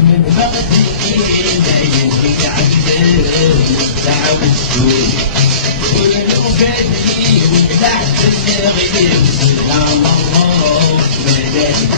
من بغدي ما يهدي عبده تعودتون ولو بدري ولعت الغيب سلام الله مدادي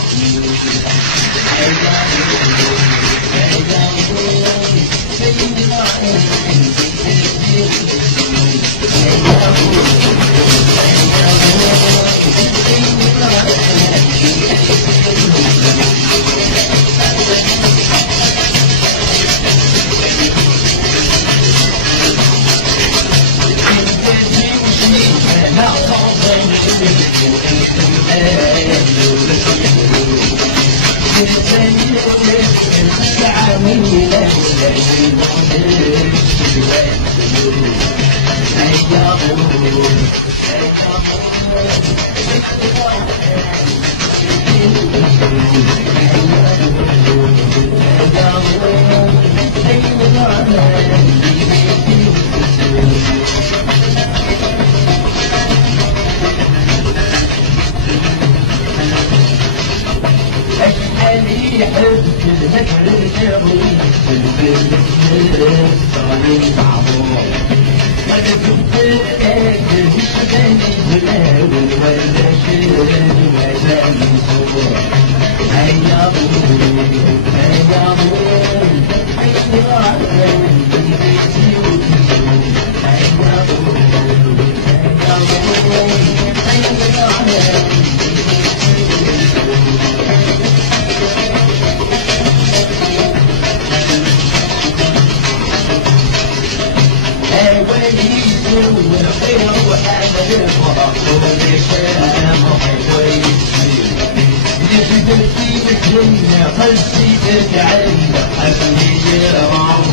يحب المكر الجميل بالبلد صاني معمور ما تقبل اكل مش غني بلاول ولا شيء ولا منصور هيا بول هيا بول هيا بول بيتي وتجول هيا بول هيا بول هيا بول والخير وحامل الفرح والشام وحيوي يجد في مثلنا قلبي تتعلق حبيبي رام